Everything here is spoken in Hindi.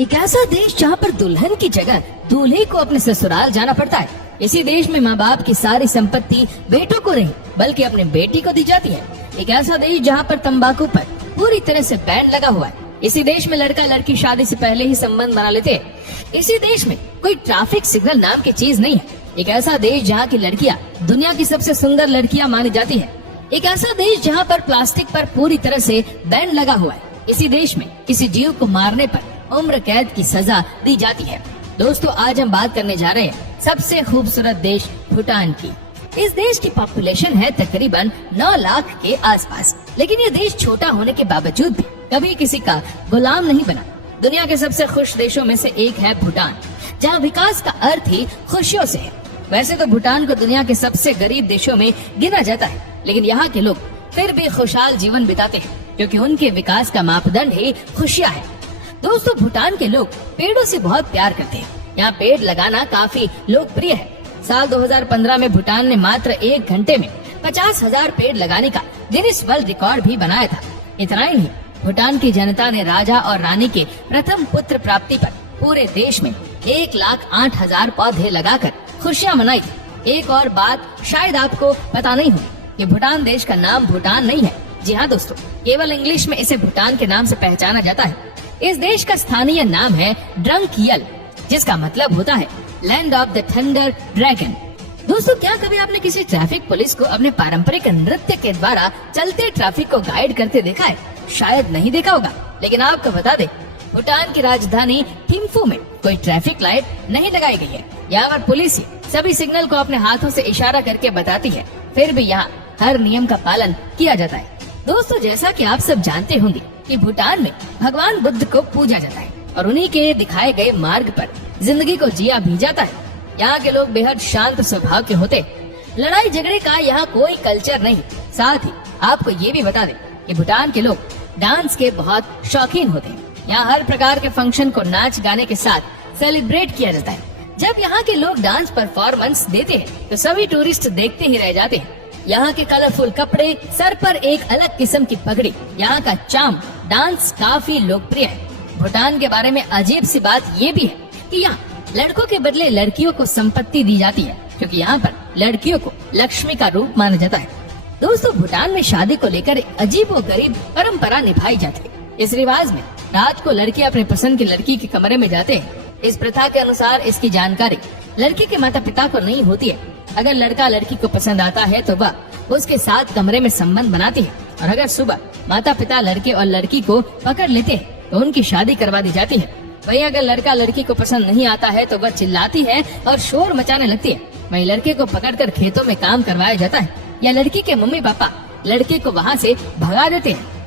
एक ऐसा देश जहाँ पर दुल्हन की जगह दूल्हे को अपने ससुराल जाना पड़ता है। इसी देश में माँ बाप की सारी संपत्ति बेटों को नहीं बल्कि अपने बेटी को दी जाती है। एक ऐसा देश जहाँ पर तंबाकू पर पूरी तरह से बैन लगा हुआ है। इसी देश में लड़का लड़की शादी से पहले ही संबंध बना लेते हैं। इसी देश में कोई ट्रैफिक सिग्नल नाम की चीज नहीं है। एक ऐसा देश जहाँ की लड़कियाँ दुनिया की सबसे सुंदर लड़कियाँ मानी जाती है। एक ऐसा देश जहाँ पर प्लास्टिक पर पूरी तरह से बैन लगा हुआ है। इसी देश में किसी जीव को मारने पर उम्र कैद की सजा दी जाती है। दोस्तों, आज हम बात करने जा रहे हैं सबसे खूबसूरत देश भूटान की। इस देश की पॉपुलेशन है तकरीबन 9 लाख के आसपास, लेकिन ये देश छोटा होने के बावजूद भी कभी किसी का गुलाम नहीं बना। दुनिया के सबसे खुश देशों में से एक है भूटान, जहाँ विकास का अर्थ ही खुशियों से है। वैसे तो भूटान को दुनिया के सबसे गरीब देशों में गिना जाता है, लेकिन यहाँ के लोग फिर भी खुशहाल जीवन बिताते हैं क्योंकि उनके विकास का मापदंड ही खुशियाँ है। दोस्तों, भूटान के लोग पेड़ों से बहुत प्यार करते हैं। यहाँ पेड़ लगाना काफी लोकप्रिय है। साल 2015 में भूटान ने मात्र 1 घंटे में 50,000 पेड़ लगाने का गिनीज वर्ल्ड रिकॉर्ड भी बनाया था। इतना ही नहीं, भूटान की जनता ने राजा और रानी के प्रथम पुत्र प्राप्ति पर पूरे देश में 1,08,000 पौधे लगाकर खुशियाँ मनाई थी। एक और बात शायद आपको पता नहीं होगी कि भूटान देश का नाम भूटान नहीं है। जी हाँ दोस्तों, केवल इंग्लिश में इसे भूटान के नाम से पहचाना जाता है। इस देश का स्थानीय नाम है ड्रंकियल, जिसका मतलब होता है land of the thunder dragon. दोस्तों, क्या कभी आपने किसी ट्रैफिक पुलिस को अपने पारंपरिक नृत्य के द्वारा चलते ट्रैफिक को गाइड करते देखा है? शायद नहीं देखा होगा, लेकिन आपको बता दे, भूटान की राजधानी थिम्फू में कोई ट्रैफिक लाइट नहीं लगाई गई है। यहाँ पर पुलिस सभी सिग्नल को अपने हाथों से इशारा करके बताती है, फिर भी यहाँ हर नियम का पालन किया जाता है। दोस्तों, जैसा कि आप सब जानते होंगे कि भूटान में भगवान बुद्ध को पूजा जाता है और उन्हीं के दिखाए गए मार्ग पर जिंदगी को जिया भी जाता है। यहाँ के लोग बेहद शांत स्वभाव के होते हैं। लड़ाई झगड़े का यहाँ कोई कल्चर नहीं। साथ ही आपको ये भी बता दें कि भूटान के लोग डांस के बहुत शौकीन होते हैं। यहाँ हर प्रकार के फंक्शन को नाच गाने के साथ सेलिब्रेट किया जाता है। जब यहाँ के लोग डांस परफॉर्मेंस देते हैं तो सभी टूरिस्ट देखते ही रह जाते हैं। यहाँ के कलरफुल कपड़े, सर पर एक अलग किस्म की पगड़ी, यहाँ का चाम, डांस काफी लोकप्रिय है। भूटान के बारे में अजीब सी बात ये भी है कि यहाँ लड़कों के बदले लड़कियों को संपत्ति दी जाती है, क्योंकि यहाँ पर लड़कियों को लक्ष्मी का रूप माना जाता है। दोस्तों, भूटान में शादी को लेकर एक अजीबोगरीब परंपरा निभाई जाती है। इस रिवाज में रात को लड़के अपने पसंद की लड़की के कमरे में जाते हैं। इस प्रथा के अनुसार इसकी जानकारी लड़के के माता पिता को नहीं होती है। अगर लड़का लड़की को पसंद आता है तो वह उसके साथ कमरे में संबंध बनाती है, और अगर सुबह माता पिता लड़के और लड़की को पकड़ लेते हैं तो उनकी शादी करवा दी जाती है। वहीं अगर लड़का लड़की को पसंद नहीं आता है तो वह चिल्लाती है और शोर मचाने लगती है। वहीं लड़के को पकड़कर खेतों में काम करवाया जाता है या लड़की के मम्मी पापा लड़के को वहाँ से भगा देते हैं।